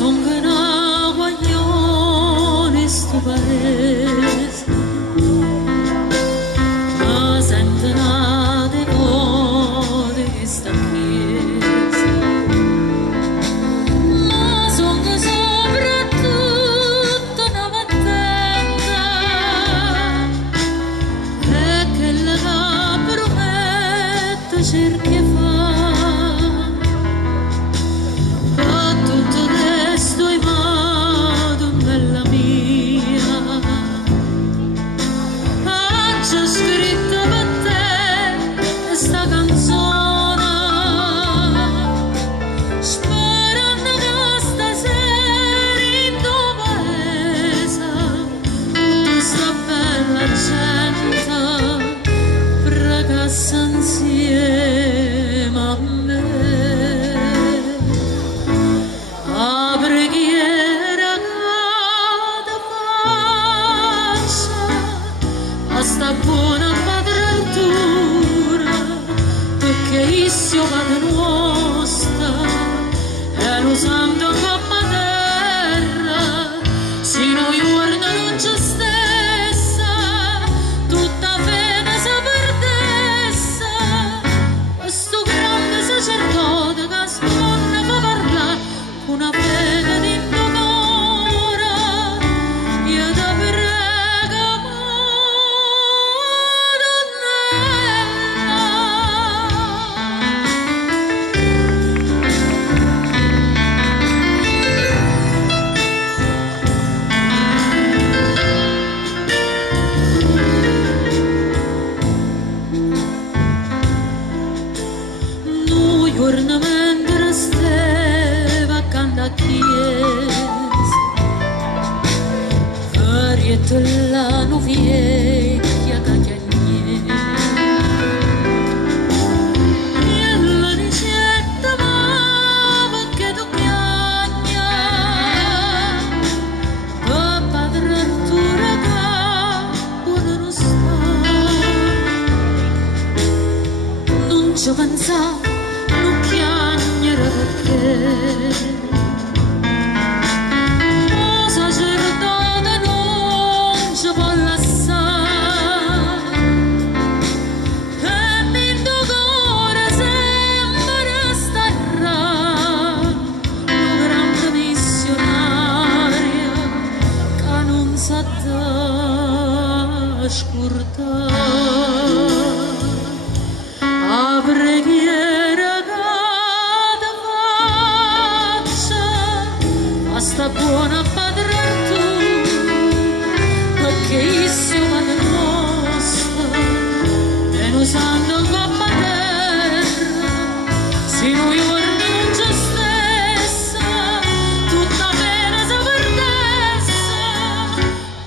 Son che una guaglione sto paese, ma sento una decote che sta chiesa, ma son che soprattutto una battenta, e che la promette cerchi fa. Insieme a me, a preghiera che faccia a sta buona quadratura, perché io vado nostra e lo santo come terra, se noi guarda non c'è stessa, tutta fede si perdessa. Questo grande sacerdote che sto mondo fa parlare una fede di indonora, io ti prego, noi ornamenti resteva accanto a chiesa, carietta la vecchia cagliagnese, e la ricetta ma perché tu piagna, per padre Arturo che buono non sta, non ci pensavo, non chiagnere perché o sacerdote non ci può lasciare, e il tuo cuore sempre starà una grande missionaria che non sa da scordare. A preghiera sta buona padre Arturo, perché io vado nostra e noi sanno come terra, se noi guardi non c'è stessa, tutta pena si perdessa.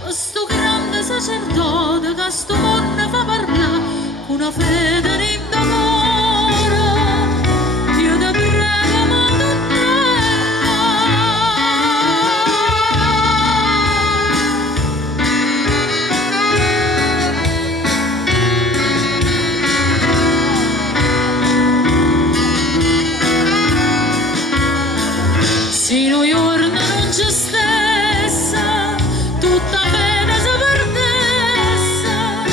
Questo grande sacerdote che sto mondo fa parlare una fede in d'amore, io ti prego ma se noi giorno non c'è stessa, tutta pena si perdessa.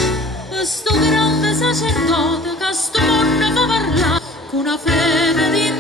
Questo grande sacerdote che sto mondo fa parlare con una fede di